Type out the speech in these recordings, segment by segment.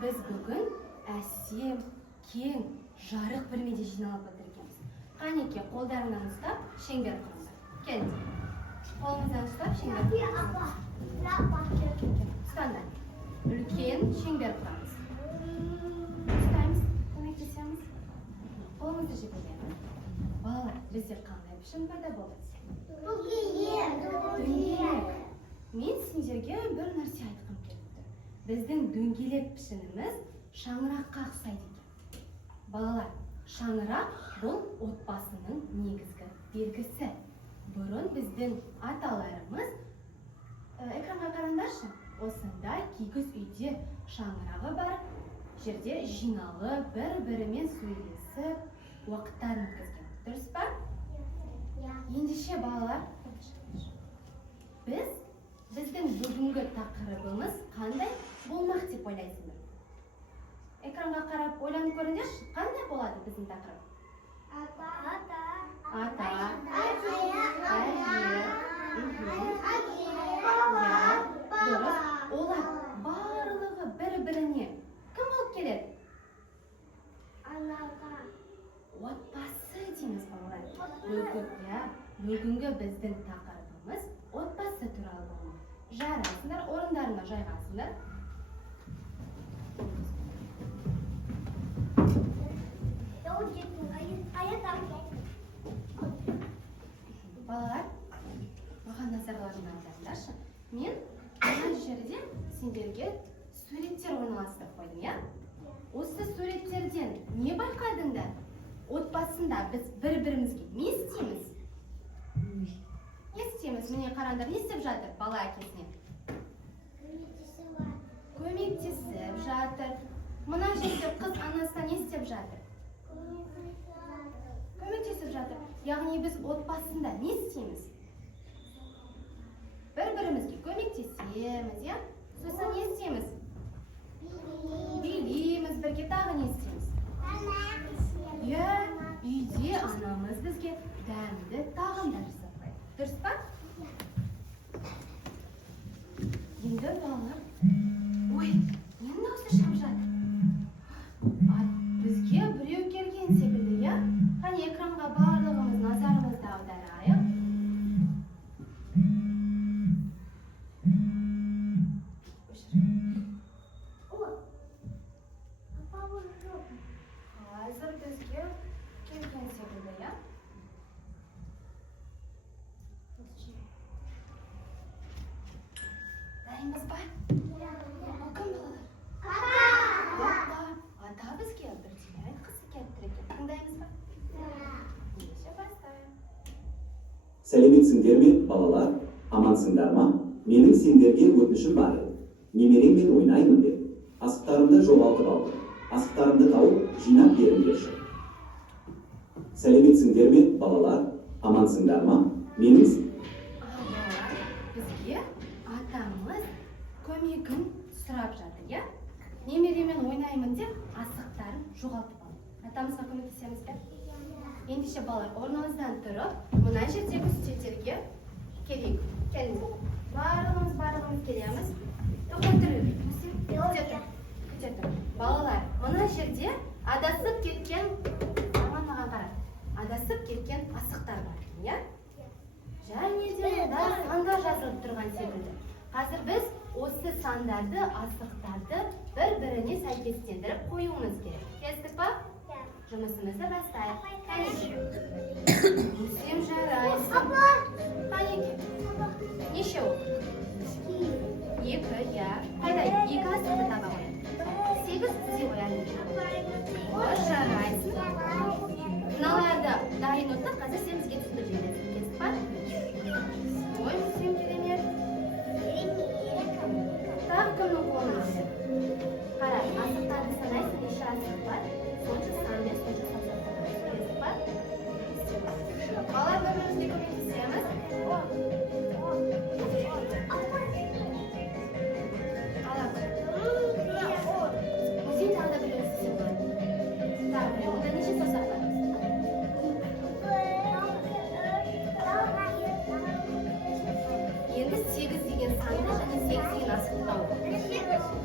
Біз бүгін әсем, кең, жарық бөлмеде жиналып отыр екенбіз. Қанеке, қолдарыңнан ұстап, шеңбер құрыңдар. Келіңдер. Қолыңыздан ұстап, шеңбер құрыңдар. Ұстаңдар. Үлкен шеңбер құрамыз. Ұстаймыз, көмектесеміз. Қолыңызды жібереміз. Балалар, бізде қандай пішін пайда болды? Дөңгелек. Мен сендерге бір нәрсе айтқым келді. Біздің дөңгелек пішініміз шаңыраққа ұқсайды екен. Балалар, шаңырақ бұл отбасының негізгі белгісі. Бұрын біздің аталарымыз, экранға қараңдаршы, осындай кигіз үйде шаңырағы бар жерде жиналып, бір-бірімен сөйлесіп, уақыттарын өткізген. Дұрыс па? Ендеше балалар, біздің бүгінгі тақырыбымыз қандай болмақ деп ойлайсыңдар? Экранға қарап ойланып көріңдерші, қандай болады біздің тақырып? Ата, дұрыс. Олар барлығы бір-біріне кім болып келеді? Отбасы дейміз балалар. Бүгінгі біздің тақырыбымыз отбасы туралы болмақ. Жарайсыңдар, орындарына жайғасыңдар. Балалар, маған назарларыңды аударыңдаршы. Мен мына жерде сендерге суреттер орналастырып қойдым, иә? Осы суреттерден не байқадыңдар? Отбасында біз бір-бірімізге не істейміз? Не істейміз? Міне қараңдар, не істеп жатыр бала әкесіне? Көмектесіп жатыр. Мына жерде қыз анасына не істеп жатыр? Көмектесіп жатыр. Яғни біз отбасында не істейміз? Бір-бірімізге көмектесеміз, иә? Сосын не істейміз? Билейміз, бірге тағы не істейміз? Иә, үйде анамыз бізге дәмді тағамдар жасап қойды. Дұрыс па? Енді балалар, ой, ненің дауысы шығып жатыр? Бізге біреу келген секілді, иә? Қане экранға барлығымыз назарымызды аударайық. Қазір бізге келген секілді, иә? Дайынбыз ба? Ол кім балалар? Ата бізге бірдеңе айтқысы келіп тұр екен. Тыңдаймыз ба? Ендеше бастайық. Сәлеметсіңдер ме, балалар? Амансыңдар ма? Менің сендерге өтінішім бар. Немереммен ойнаймын деп. Асықтарымды жоғалтып алдым. Асықтарымды тауып, жинап беріңдерші. Сәлеметсіңдер ме, балалар? Амансыңдар ма? Менің бізге атамыз көмегін сұрап жатыр, иә? Немеремен ойнаймын деп асықтарын жоғалтып алды. Атамызға көмектесеміз бе? Ендеше балалар, орныңыздан тұрып, мына жердегі үстелдерге келейік. Келіңіз. Барлығымыз келеміз. Көтер. Балалар, мына жерде адасып кеткен асықтар бар, иә? Және де сандар жазылып тұрған секілді. Қазір біз осы сандарды, асықтарды бір-біріне сәйкестендіріп қоюымыз керек. Келістік па? Жұмысымызды бастайық. Сен жарайсың. Қанеке? Неше ол? 2, иә. Қайда? 2 асықты таба қояды. 8 тізе қояды. Жарайсың. Мыналарды дайын отыр, қазір сен бізге түсіндіріп бересің. Келістік па? Ой, сен керемет. Тағы кімнің қолына? Қара, асықтарды санайсың, неше асық бар? Сонша санмен, сонша сапсақ. Келістік па? Балалар, бір-бірімізге көмектесеміз. Сен тағы да біреуін істесең болады. Тағы біреу. Онда неше саусақ бар? Енді 8 деген санды және 8 деген асықты тауып.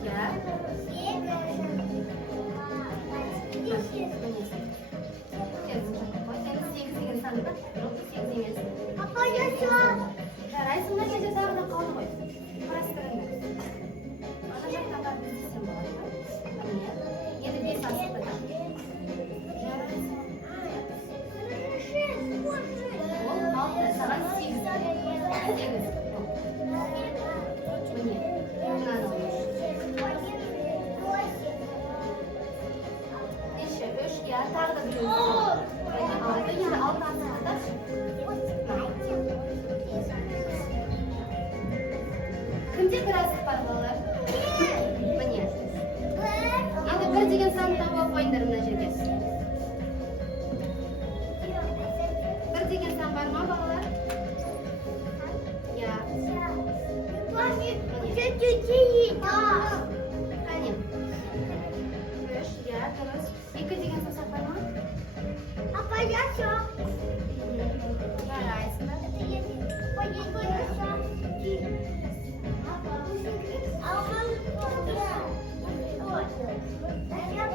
Иә, Жарайсың ба, менде тағы да қалды ғой. Құрастырыңдар. Ана жаққа барып істесем болады ма? Міне, енді 5 асықты да. Жарайсың. Ол 6, саған 8. 8. Міне, мынаны ойыш. Неше, 3, я тағы да біреуін қалды. Енді 6 асықты. Кімде бір асық бар балалар? Міне. Енді 1 деген санды тауып алып қойыңдар мына жерге. 1 деген сан бар ма балалар? Я. Қане. 3, я, дұрыс. 2 деген саусақ бар ма? Жарайсыңдар.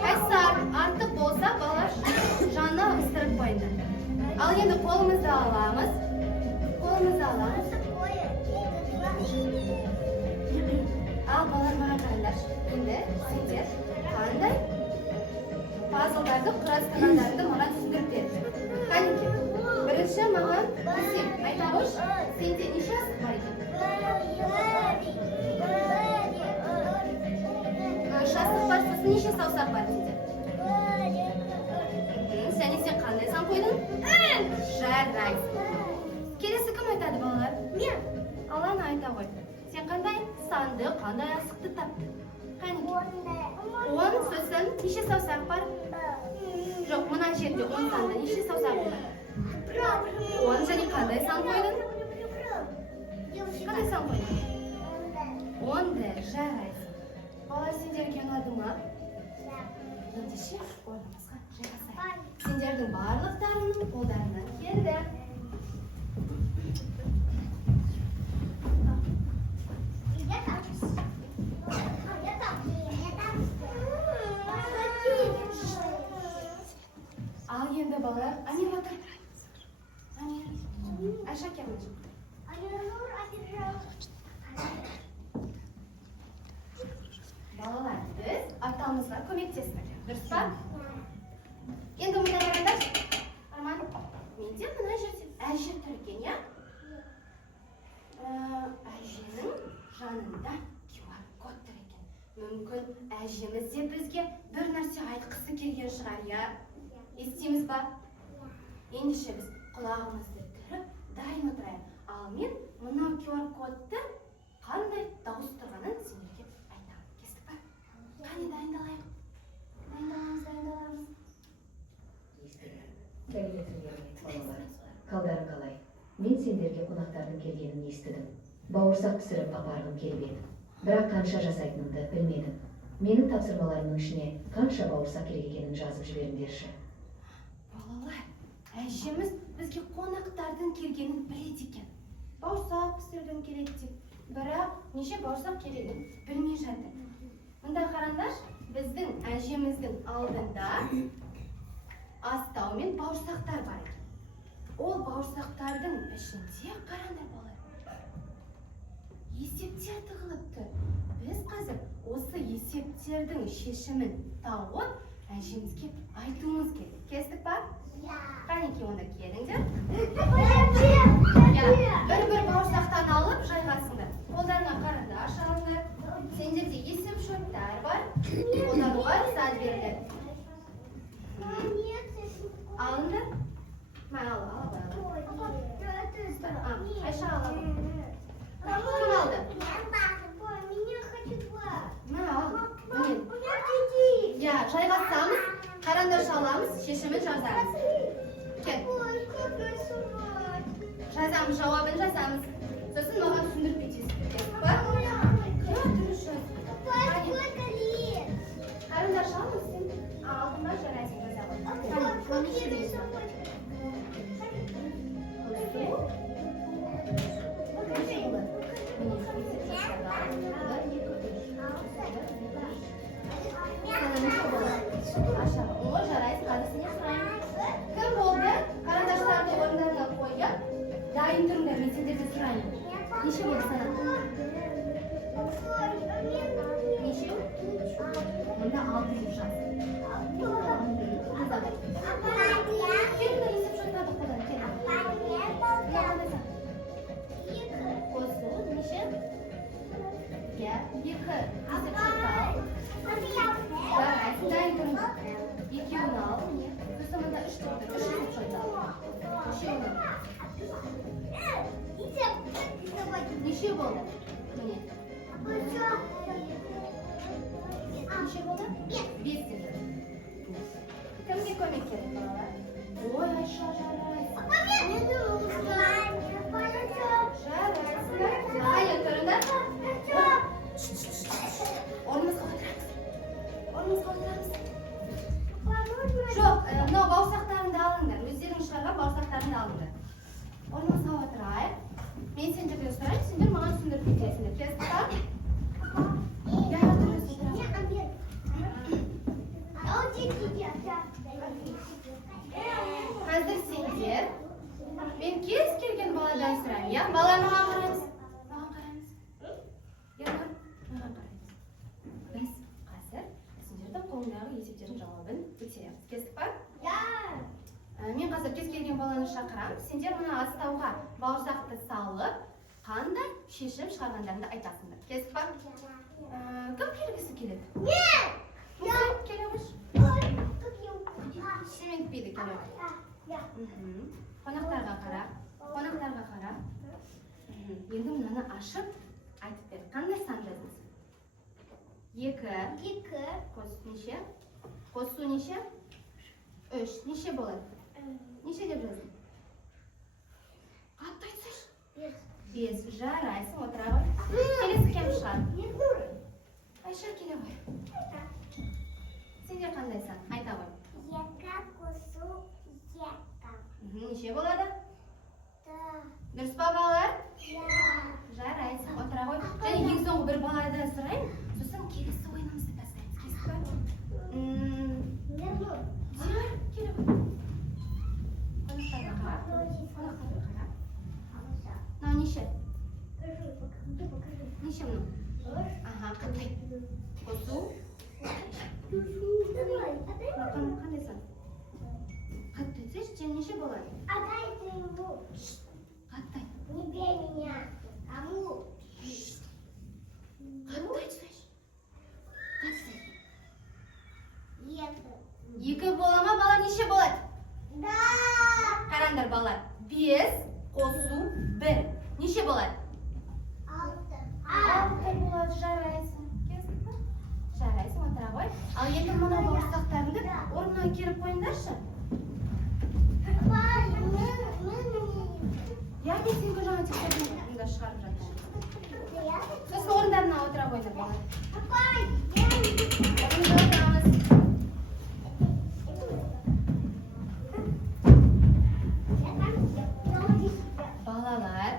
Қайсы артық болса, балалар жаны ыстырып қойыңдар. Ал енді қолымызды аламыз. Ал балалар маған қараңдаршы. Енді сендер қандай пазлдарды құрастырғандарыңды маған түсіндіріп беріңдер. Қанекей, бірінші маған сен айта қойшы, сенде неше асық бар екен? 3 асық бар, сосын неше саусақ бар сенде? Сен қандай сан қойдың? Жарайсың. Келесі кім айтады балалар? Мен. Алан айта қой. Сен қандай санды, қандай асықты таптың? Қанекей. 10 сосын неше саусақ бар? Жоқ, мына жерде 10 санды неше саусақ бар? 10 және қандай сан қойдың? Қандай сан қойдың? 10-ды, жарайсың. Балалар сендерге ұнады ма? Ендеше орнымызға жайғасайық. Сендердің барлықтарының қолдарынан келді. Ал енді балалар, Амир отыр. Амир, Айша келіңіз. Балалар, біз атамызға көмектестік. Дұрыс па? Енді мына қараңдар. Арман, менде мына жерде әже тұр екен, я? Әженің жанында QR код тұр екен. Мүмкін әжеміз де бізге бір нәрсе айтқысы келген шығар, я? Естиміз ба? Ендеше біз құлағымызды түріп, дайын отырайық. Ал мен мына QR кодты қандай дауыс тұрғанын сендерге айтамын. Кестік па? Қане дайындалайық. Дайындаламыз. Сәлеметсіздер балалар. Қалдарың қалай? Мен сендерге қонақтардың келгенін естідім. Бауырсақ пісіріп апарғым келіп еді. Бірақ қанша жасайтынымды білмедім. Менің тапсырмаларымның ішіне қанша бауырсақ керек екенін жазып жіберіңдерші. Балалар, әжеміз бізге қонақтардың келгенін біледі екен. Бауырсақ пісіргім келеді деп. Бірақ неше бауырсақ керегін білмей жатыр. Мұнда қараңдар, біздің әжеміздің алдында астау мен бауырсақтар бар екен. Ол бауырсақтардың ішінде қараңдар балалар. Есептер тығылып тұр. Біз қазір осы есептердің шешімін тауып, әжемізге айтуымыз керек. Кестік па? Қанекей, онда келіңдер. Бір бауырсақтан алып жайғасыңдар. Қолдарына қарындар шалыңдар. Сендерде есеп шоттар бар. Қолдануға рұқсат беріледі. Алыңдар. Ал. Айша ал. Кім алды? Жайғасамыз, қарандар шаламыз, шешімін жазамыз. Жазамыз, жауабын жазамыз. Сосын маған түсіндіріп кетесіз. Қарандар шалымыз сен алдыма жарайсың жазамыз. Кім болды? Қарандаштарды орындарына қойып, дайын тұрыңдар, мен Неше болды сана? Неше? Мұнда 6 деп жаз. Келді есіп жатады қолдан, келді. Мына қандай сан? Қосу, неше? Иә, 2 есіп жатады. Жарайсың, дайын тұрыңыз. Екеуін ал. Сосын мұнда 3 тұрды, 3 есіп жатады. Үшеуін ал. Неше болды? Міне. Неше болды? 5 деді. Кімге көмек керек балалар? Ой, Айша, жарайсың. Жарайсың. Қайын тұрыңдар. Орнымызға отырамыз. Орнымызға отырамыз. Жоқ, мынау бауырсақтарыңды алыңдар. Өздерің шығарған бауырсақтарыңды алыңдар. Орнымызға отырайық. Мен сендерден сұрайын, сендер маған түсіндіріп кетесіңдер. Келістік па? Қазір сендер, мен кез келген баладан сұрайын, иә? Баланы маған қараймыз. Маған қараймыз. Ерлан, маған қараймыз. Біз қазір сендердің қолыңдағы есептердің жауабын тексереміз. Келістік па? Мен қазір кез келген баланы шақырам. Сендер мына астауға бауырсақты салып, қандай шешім шығарғандарыңды айтасыңдар. Келістік па? Кім келгісі келеді? Мен! Келе қойшы. Сен кетпейді, келе қой. Қонақтарға қара. Қонақтарға қара. Енді мынаны ашып айтып бер. Қандай сан жазыңыз? 2. Қосу неше? Қосу неше? 3. Неше болады? Неше деп жаздың? Қатты айтсайшы. 5. Жарайсың, отыра ғой. Келесі кем шығар? Айша, келе ғой. Сенде қандай сан? Айта ғой. 2 қосу 2. Неше болады? Дұрыс па балалар? Жарайсың, отыра ғой. Және ең соңғы бір баладан сұрайын, сосын келесі ойынымызды тастаймыз. Келесі ба? Келе ғой. Қонақтарға қара. Қонақтарға қара. Мынау неше? Неше мынау? Қандай? Қосу? Қандай сан? Қатты айтсайшы, сен неше болады? Отдай ты ему. Қатты айт. Не бей меня. Кому? Қатты айтсайшы. Қатты айт. 2. 2 бола ма, бала неше болады? Да. Қараңдар балалар. 5 қосу 1. Неше болады? 6 болады, жарайсың. Келістік па? Жарайсың, отыра ғой. Ал енді мына бауырсақтарыңды орнына керіп қойыңдаршы. Я мен сенгі жаңа тексерден шығарып жатыр. Сосын орындарына отыра қойыңдар балалар. Орнында отырамыз. Балалар.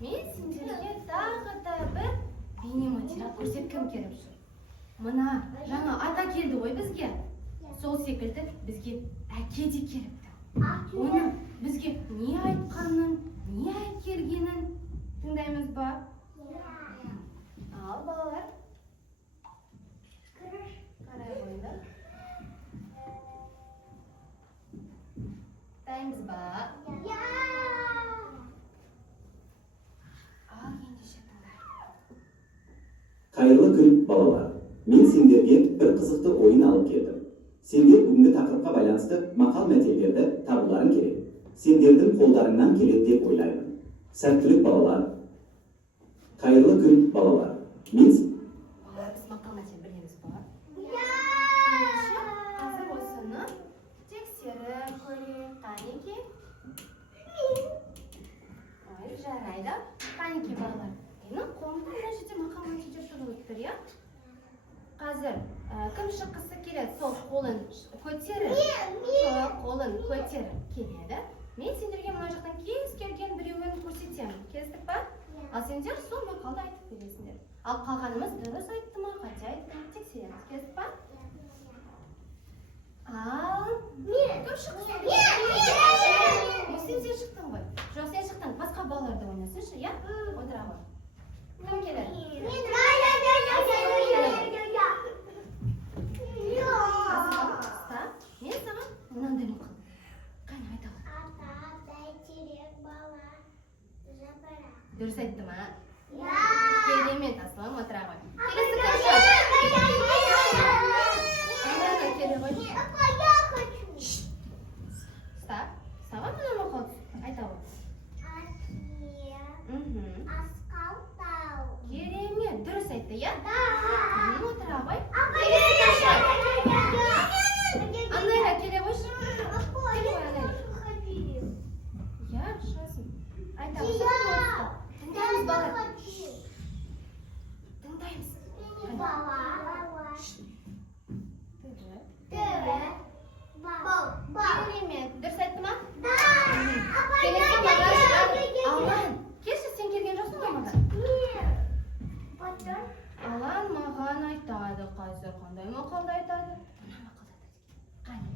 Мен сендерге тағы да бір бейнематериал көрсеткім келіп жүр. Мына жаңа ата келді ғой бізге. Сол секілді бізге әке де келіпті. Оның бізге не айтқанын, не әкелгенін тыңдаймыз ба? Ал балалар. Қарай қойыңдар. Дайынбыз ба? Ал ендеше тыңдай. Қайырлы күн, балалар. Мен сендерге бір қызықты ойын алып келдім. Сендер бүгінгі тақырыпқа байланысты мақал-мәтелдерді табуларың керек. Сендердің қолдарыңнан келеді деп ойлаймын. Сәттілік, балалар. Қайырлы күн, балалар. Мен Балалар, біз мақал-мәтел білеміз ба? Қазір осыны тексеріп көрейік. Қанеке? Ой, жарайды. Қанеке балалар. Менің қолымда мына жерде мақал-мәтелдер жазылып тұр, иә? Қазір кім шыққысы келеді? Сол қолын көтеріп. Сол қолын көтеріп келеді. Мен сендерге мына жақтан кез келген біреуін көрсетемін. Келістік па? Ал сендер сол мақалды айтып бересіңдер. Ал қалғанымыз дұрыс айтты ма, қате айтты ма тексереміз. Келістік па? Ал. Мен. Кім шықты? Мен. Сен шықтың ғой. Жоқ, сен шықтың. Басқа балалар да ойнасыншы, иә? Отыра ғой. Кім келеді? Ұста. Мен саған мынандай мақал. Қане айта ғой. Ата бәйтерек бала жапырақ. Дұрыс айтты ма? Я. Керемет, асылым, отыра ғой. Келесі кім шығады? Ана келе ғой. Я хочу. Ұста. Саған мына мақал айта ғой. Асия Мхм. асқау тау. Керемет, дұрыс айтты, иә? Да. Отыра ғой. Я Анайра келе қойшы. хочу. Иә, шығасың. Айта ғой. Я. Тыңдаймыз, балалар. Тыңдаймыз. Бала. Тыңда. Керемет, дұрыс айтты ма? Келесі маған шығады. Алан, келші, сен келген жоқсың ғой маған? Алан маған айтады қазір. Қандай мақалды айтады? Мына мақалды айтады. Қане,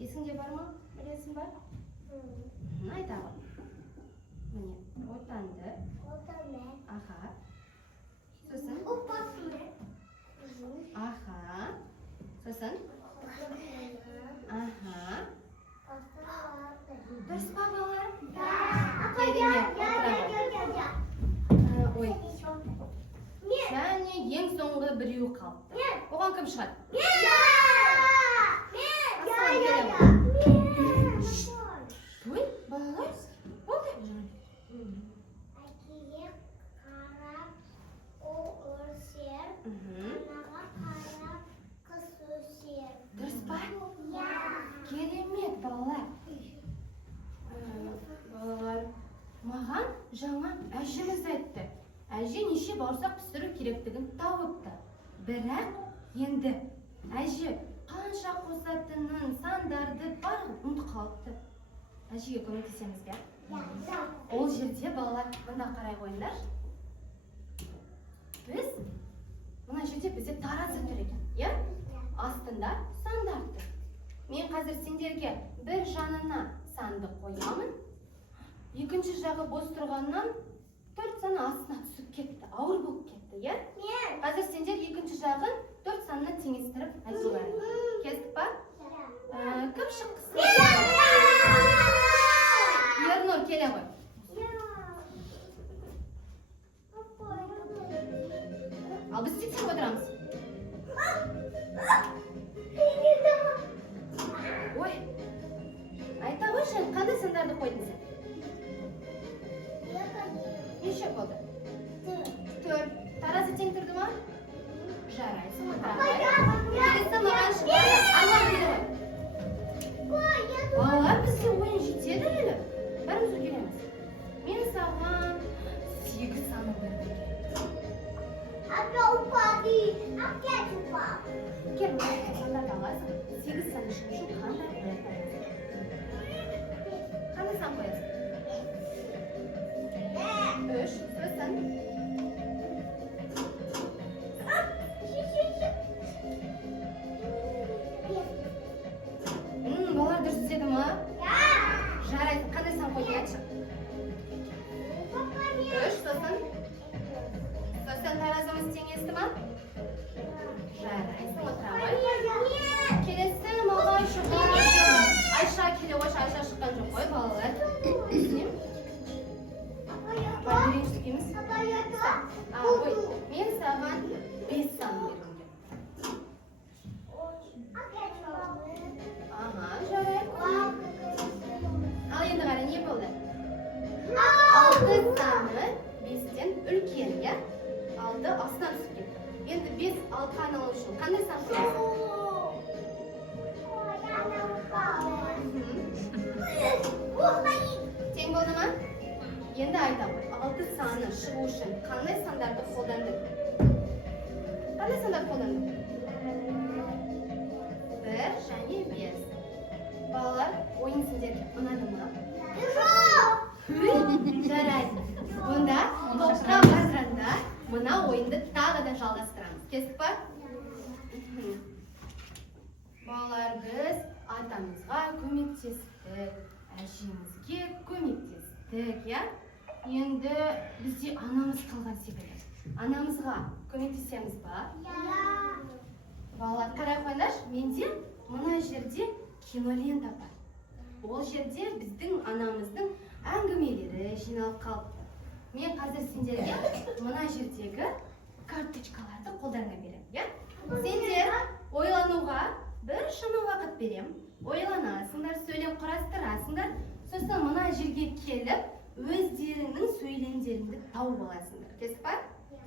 есіңде бар ма? Білесің ба? Айта ғой. Міне, отанды. Аха. Сосын. Аха. Сосын. Аха. Дұрыс па балалар? Ой, және ең соңғы біреу қалды. Оған кім шығады? Ой, балалар. Болды. Дұрыс па? Керемет, балалар. Балалар, маған жаңа әжеміз айтты. Әже неше бауырсақ пісіру керектігін тауыпты. Бірақ енді әже қанша қосатынын, сандарды барлығын ұмытып қалыпты. Әжеге көмектесеміз бе? Ол жерде балалар мында қарай қойыңдар. Біз мына жерде бізде таразы тұр екен, иә? Астында сандар тұр. Мен қазір сендерге бір жанына санды қоямын. Екінші жағы бос тұрғаннан 4 саны астына түсіп кетті, ауыр болып кетті, иә? Қазір сендер екінші жағын 4 санына теңестіріп айтуларың. Кестік па? Кім шыққысы? Ернұр, келе ғой. Ал біз сөйтсек отырамыз. Ой, айта қойшы, қандай сандарды қойдың сен? Неше болды? 4. Таразы тең тұрды ма? Жарайсың, келесі маған шығады. Арман келе ғой. Балалар, бізге ойын жетеді әлі. Бәріміз келеміз. Мен саған 8 саны бердім. Кел, сандарды аласың. 8 саны шығу үшін қандай қоясың? Қандай сан қоясың? 3, сосын. Балалар дұрыс істеді ма? Жарайды, қандай сан қойдың, айтшы? 3, сосын. Сосын таразымыз теңесті ма? Жарайсың, отыра ғой. Келесі маған шығады. Айша келе қойшы, Айша шыққан жоқ қой, балалар. Бірінші түкеміз. Ой, мен саған 5 сан бергім келді. Ага, жарайды. Ал енді қара, не болды? 6 саны 5-тен үлкен, иә? 6 астынан түсіп кетті. Енді 5 6-ға алу үшін қандай сан қоясың? Тең болды ма? Енді айта ғой, 6 саны шығу үшін қандай сандарды қолдандық? Қандай сандарды қолдандық? 1 және 5. Балалар, ойын сендерге ұнады ма? Жарайды. Онда топқа барғанда мына ойынды тағы да жалғастырамыз. Кестік па? Балалар, біз атамызға көмектестік, әжемізге көмектестік, я? Енді бізде анамыз қалған секілді. Анамызға көмектесеміз ба? Балалар, қарай қойыңдаршы, менде мына жерде кинолента бар. Ол жерде біздің анамыздың әңгімелері жиналып қалыпты. Мен қазір сендерге мына жердегі карточкаларды қолдарыңа беремін, я? Сендер ойлануға бір шама уақыт берем. Ойланасыңдар, сөйлем құрастырасыңдар. Сосын мына жерге келіп, өздеріңнің сөйлемдеріңді тауып аласыңдар. Кесіп бар?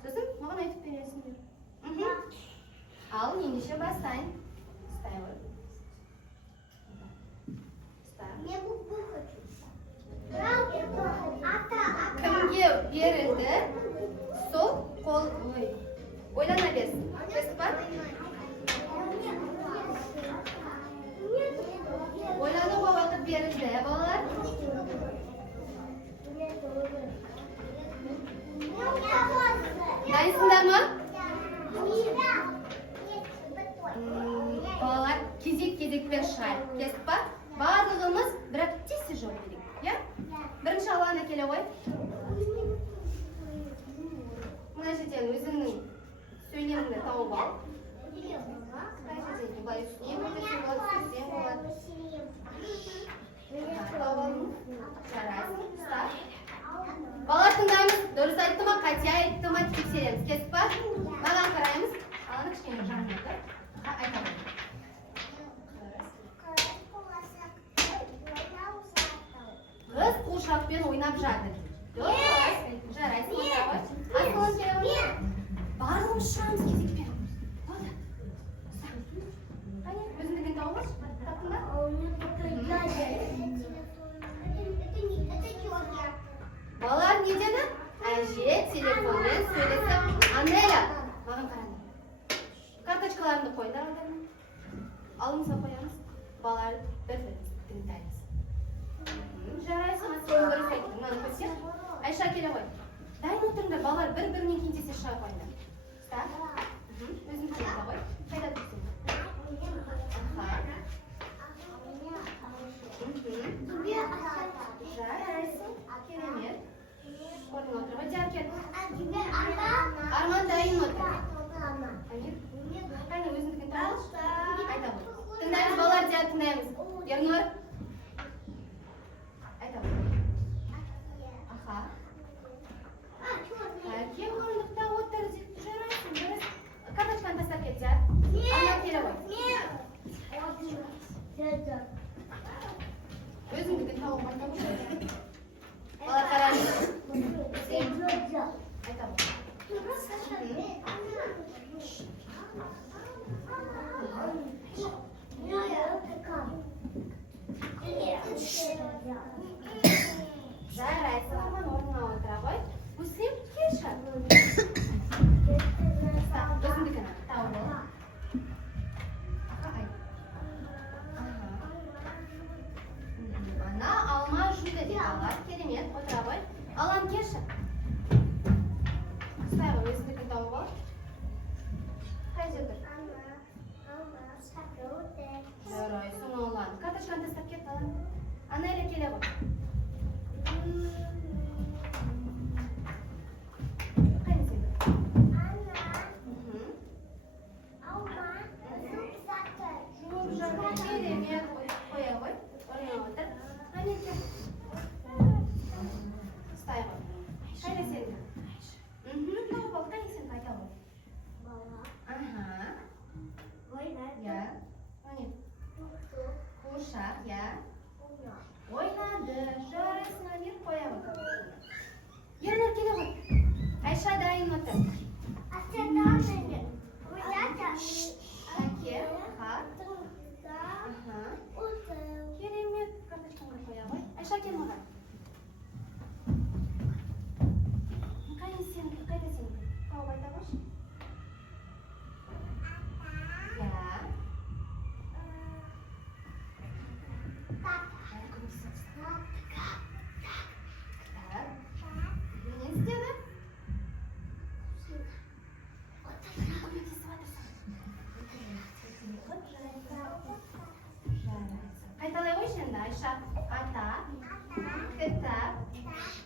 Сосын маған айтып бересіңдер. Ал, ендеше бастайын. Ұстай ғой. Я букву хочу. Кімге берілді, сол қол ойлана берсін. Кесіп бар? Ойлануға уақыт берілді, балалар. Дайынсыңдар ма? Балалар, кезек-кезекпен шай. Кесіп бар? Барлығымыз бірақ тез жауап берейік, я? Бірінші алаңа келе ғой. Мына жерден өзіңнің сөйлеміңді тауып ал. Мына жерден былай үстіне өтесің болады, үстесең болады. Тауып алдың. Жарайсың, ұстап. Балалар, тыңдаймыз. Дұрыс айтты ма, қате айтты ма, тексереміз. Кесіп бар? Маған қараймыз. Алаңа кішкене жағынан. Айта ғой. Қыз қуыршақпен ойнап жатыр. Жарайсың, отыра ғой. Асылын келе ғой. Барлығымыз шығамыз кезекпен. Болды. Қане, өзіңдігін тауып алшы. Таптың ба? Балалар не деді? Әже телефонмен сөйлесіп. Анеля, маған қараңдар. Карточкаларымды қойдар алдарына. Алыңызға қоямыз. Балалар бір-бірімізді тыңдаймыз. Жарайсың, асылын дұрыс айттың. Маған көсер. Айша келе ғой. Дайын отырыңдар, балалар бір-бірінен кеңдесе шыға қойыңдар. Ұста. Өзің келді ғой. Қайда тұрсың? Жарайсың. Керемет. Орнына отыр ғой, Жаркет. Арман дайын отыр. Қайда өзіңдікін тауып. Айта ғой. Тыңдаймыз, балалар, диар тыңдаймыз. Ернұр. Айта ғой. Аха. Әке орындықта отыр деп жарайсың. Дұрыс. Карточканы тастап кет, Диар. Ана келе ғой. Өзіңдікін тауып айта ғой. Балалар қараңыз. Сен. Айта ғой. Жарайсың, Арман орнына отыра ғой. Үсен, келші. Өзіңдікін тауып ал. Ана алма жуды деп алар. Керемет, отыра ғой. Алан, келші. Ұстай ғой, өзіңдікін тауып ал. Қайда тұр? Жарайсың, Алан. Карточканы тастап кет, Алан. Анеля келе ғой. Қайда сен? Жуып жатыр. Керемет, қоя ғой. Орнына отыр. Анеля. Ұстай ғой. Қайда сен? Тауып ал, қайда сен? Қайда ғой. Я. Ане. Қуыршақ, я. Ойнады. Жарайсың, Амир, қоя ғой. Ернар келе ғой. Айша дайын отыр. Әке, керемет. Карточканы қоя ғой. Айша кел маған. Қайда сен? Тауып айта қойшы. Я. Не істеді? қойшы енді Айша. Ата кітап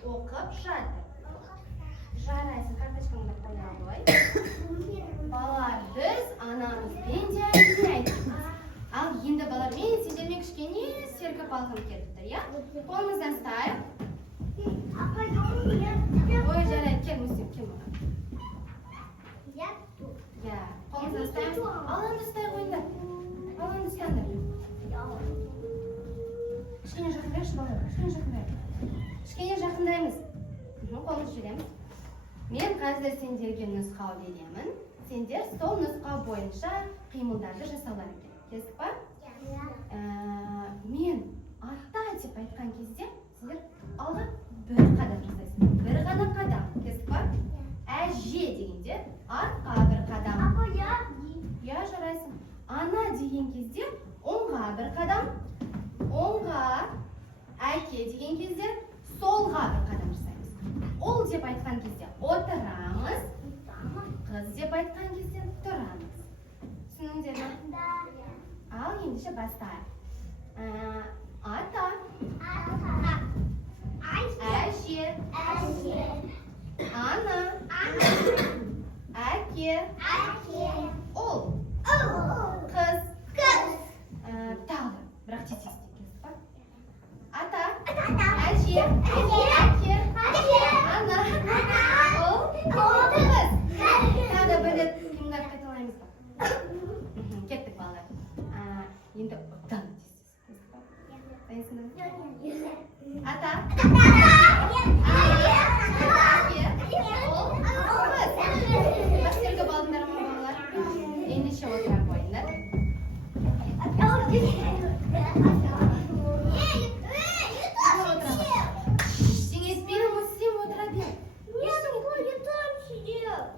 оқып жатыр. Жарайсың, карточкаңды қоя қой. Балалар, біз анамызбен де әңгіме айтамыз. Ал енді балалар, мен сендермен кішкене сергіп алғым келіп тұр, иә? Қолымыздан ұстайық. Ой, жарайды, кел Мусим, кел маған. Иә, қолымыздан ұстаймыз. Алаңды ұстай қойыңдар. Алаңды ұстаңдар. Кішкене жақындайықшы балалар, кішкене жақындайық. Кішкене жақындаймыз. Қолымызды жібереміз. Мен қазір сендерге нұсқау беремін. Сендер сол нұсқау бойынша қимылдарды жасаулар екен. Келістік па? Мен ата деп айтқан кезде сендер алға бір қадам жасайсың. Бір ғана қадам. Келістік па? Әже дегенде артқа бір қадам. Я жарайсың. Ана деген кезде оңға бір қадам. Оңға. Әке деген кезде солға бір қадам жасаймыз. Ол деп айтқан кезде отырамыз. Қыз деп айтқан кезде тұрамыз. Түсініңдер ме? Ал ендеше бастайық. Ата. Әже. Ана. Әке. Ол. Қыз. Тағы. Бірақ тез ба? Ата. Әже. Әке. Ана. Ол. Қыз. Тағы бір рет қимылдап қайталаймыз ба? Кеттік балалар. Енді ұттан тез ба? Дайынсыңдар ма? Ата. Бастергі балыңдар ма балалар? Ендеше отыра қойыңдар. Ештеңе етпейді, Мусим отыра бер.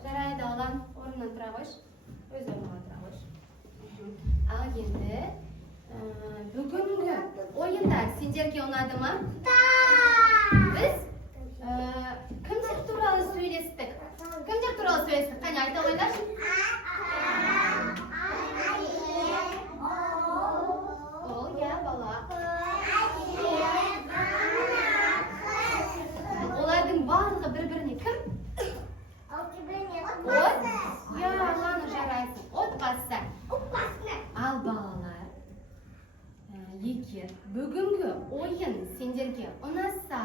Жарайды, алан орнынан тұра қойшы. Өз орнына тұра қойшы. Ал енді бүгінгі ойындар сендерге ұнады ма? Біз кімдер туралы сөйлестік? Кімдер туралы сөйлестік? Қане айта қойыңдаршы. Ол, иә, бала. Олардың барлығы бір-біріне кім? От? Я, ғаны жарайсың. Отбасы. Ал балалар, егер бүгінгі ойын сендерге ұнаса,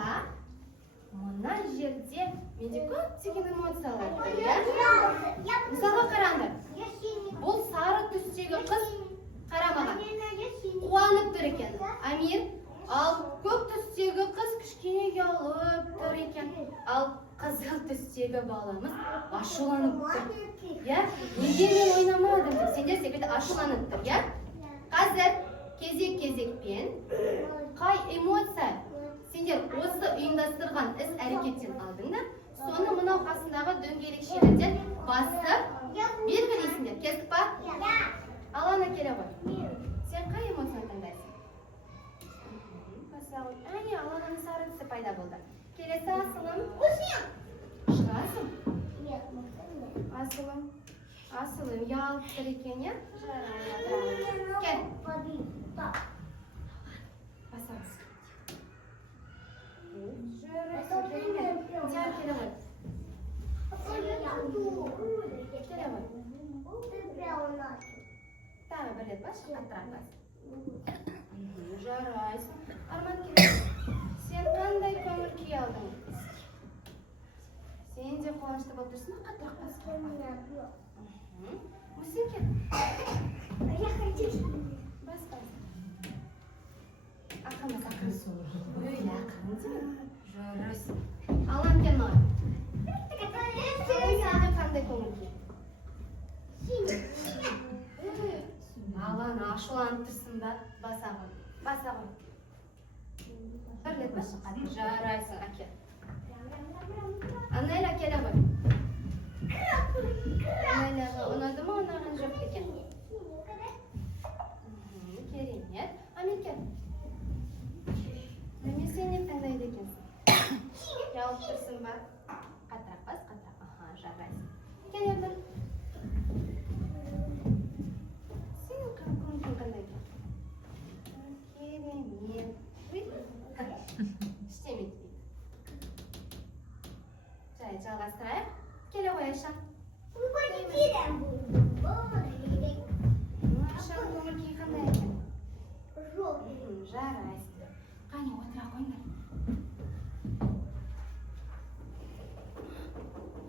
мына жерде менде көптеген эмоциялар бар, иә? Мысалға қараңдар. Бұл сары түстегі қыз қарамаған. Қуанып тұр екен. Амир. Ал көк түстегі қыз кішкене ұялып тұр екен. Ал қызыл түстегі баламыз ашуланып тұр. Иә? Неге мен ойнамадым? Сендер секілді ашуланып тұр, иә? Қазір кезек-кезекпен қай эмоция сендер осы ұйымдастырған іс-әрекеттен алдыңдар, соны мынау қасындағы дөңгелекшелерден басып белгілейсіңдер. Келдік па? Алана келе ғой. Сен қай эмоцияны таңдайсың? Әне, Алананың сары түсі пайда болды. Келесі асылым. Шығасың? Асылым. Асылым, ұялып тұр екен, е? Кел. Басамыз. Жүрісің, келемен. Диар келе ғой. Келе ғой. Тағы бір рет бас, қаттырақ бас. Жарайсың. Арман келе. Сен қандай көңіл күй алдың? Сен де қуанышты болып тұрсың ба? Қаттырақ бас. Мусим кел. Бас. Ақымыз, ақымыз. Өйлі ақымыз. Жүрісің. Алан кел маған. Сені қандай көңіл күй? Алан ашуланып тұрсың ба? Баса ғой. Бір рет басшы қатты. Жарайсың, әке. Анайла келе ғой. Анайла ұнады ма, ұнаған жоқ екен? Керемет. Амин кел. Мен сен не таңдайды екенсің? Ұялып тұрсың ба? Қаттырақ бас, қаттырақ. Аха, жарайсың. Кел ердің. Сенің көңіл күйің қандай екен? Керемет. Айша? Көңіл-күйден бұл. Айшаның көңіл-күйі қандай екен? Жоқ. Жарайсыздар. Қане, отыра қойыңдар.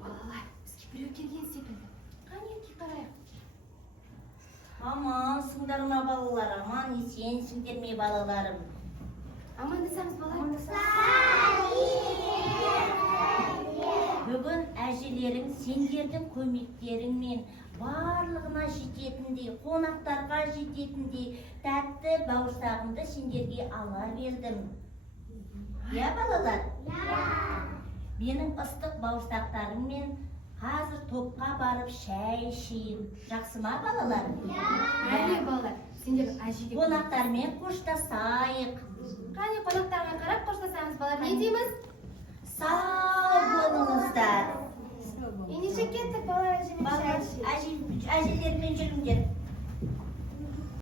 Балалар, бізге біреу келген секілді. Қане, еркек қарайық. Амансыңдар ма балалар, аман есенсіңдер ме балаларым? Амандасамыз балалар. Бүгін әжелерің сендердің көмектеріңмен барлығына жететіндей, қонақтарға жететіндей тәтті бауырсағымды сендерге ала бердім. Я балалар? Менің ыстық бауырсақтарыммен қазір топқа барып шәй ішейін. Жақсы ма балалар? Әне балалар, сендер әжеге Қонақтармен қоштасайық. Қане, қонақтармен қарап қоштасамыз балалар. Не дейміз? Сау болыңыздар. Ендеше кеттік балалар әжемен шәй ішейік. Әжелермен жүріңдер.